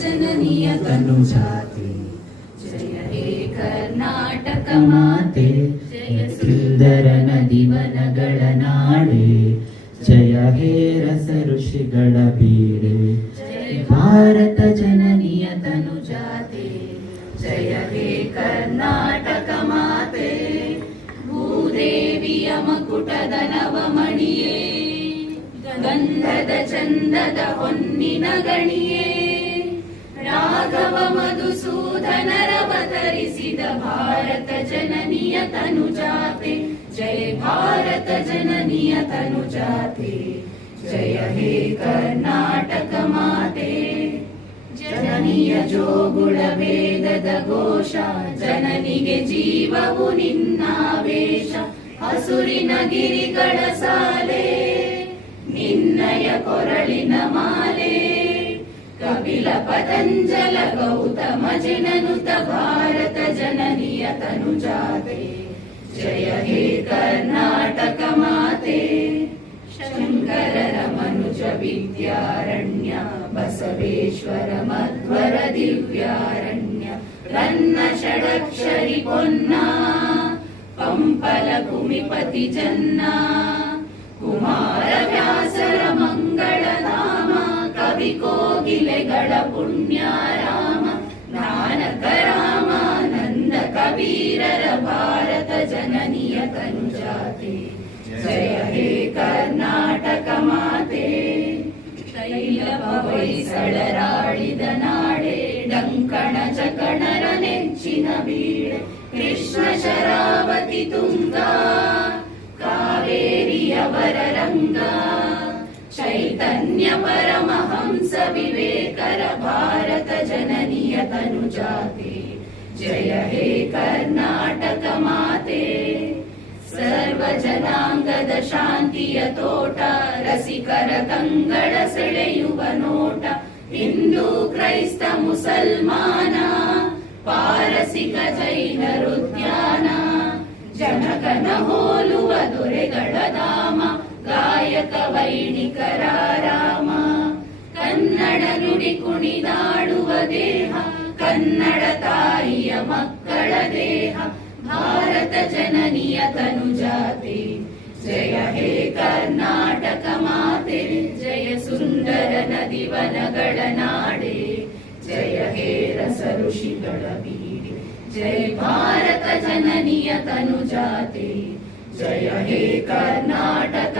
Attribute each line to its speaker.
Speaker 1: ಜನನಿಯ ತನುಜಾತೆ ಜಯ ಹೇ ಕರ್ನಾಟಕ ಮಾತೆ. ಜಯ ಸುಂದರ ನದಿವನಗಳ ನಾಡೆ.
Speaker 2: ಜಯ ಹೇ ರಸ ಋಷಿಗಳ ಬೀಡೆ.
Speaker 1: ಭಾರತ ಜನನಿಯ ತನುಜಾತೆ ಜಯ ಹೇ ಕರ್ನಾಟಕ ಮಾತೆ. ಭೂದೇವಿಯ ಮಕುಟದ ನವಮಣಿಯೇ. ಗಂಧದ ಚಂದದ ಹೊನ್ನಿನ ಗಣಿಯೇ. ರಾಘವ ಮಧುಸೂದನರವತರಿಸಿದ ಭಾರತ ಜನನಿಯ ತನುಜಾತೆ. ಜಯ ಭಾರತ ಜನನಿಯ ತನುಜಾತೆ. ಜಯ ಹೇ ಕರ್ನಾಟಕ ಮಾತೆ. ಜನನಿಯ ಜೋಗುಳ ವೇದದ ಘೋಷ. ಜನನಿಗೆ ಜೀವವು ನಿನ್ನಾವೇಶ. ಹಸುರಿನ ಗಿರಿಗಳ ಸಾಲೆ. ನಿನ್ನಯ ಕೊರಳಿನ ಮಾಲೆ. కపిల పతంజల గౌతమ జననుత భారత జననీయ తనుజాతే. జయ హే కర్ణాటక మాతే. శంకర రమనుజ విద్యారణ్య బసవేశ్వర మధ్వర దివ్యారణ్య రన్న షడక్షరి పొన్నా పంపల కుమిపతి జన్నా. जननीय कंजाते जय हे कर्नाटक माते। तैल भवै सडराडिद नाडे डंकण चकणर नेच्चिन बीड कृष्ण शरावति तुङ्गा कावेरिय वररङ्गा चैतन्य परमहंस विवेकर भारत जननीय तनुजाते जय हे कर्नाटक मा ಸರ್ವ ಜನಾಂಗದ ಶಾಂತಿಯ ತೋಟ, ರಸಿಕರ ಕಂಗಳ ಸೆಳೆಯುವ ನೋಟ. ಹಿಂದೂ ಕ್ರೈಸ್ತ ಮುಸಲ್ಮಾನ, ಪಾರಸಿಕ ಜೈನರುದ್ಯಾನ ಜನಕನ ಹೋಲುವ ದೊರೆಗಳ ಧಾಮ, ಗಾಯಕ ವೈಣಿಕರ ರಾಮ. ಕನ್ನಡ ನುಡಿ ಕುಣಿದಾಡುವ ದೇಹ, ಕನ್ನಡ ತಾಯಿಯ ಮಕ್ಕಳ ದೇಹ. भारत जननीय तनुजाते जय हे कर्णाटक माते जय सुन्दर न दि जय हे रस ऋषि जय भारत जननीय तनुजाते जय हे कर्णाटक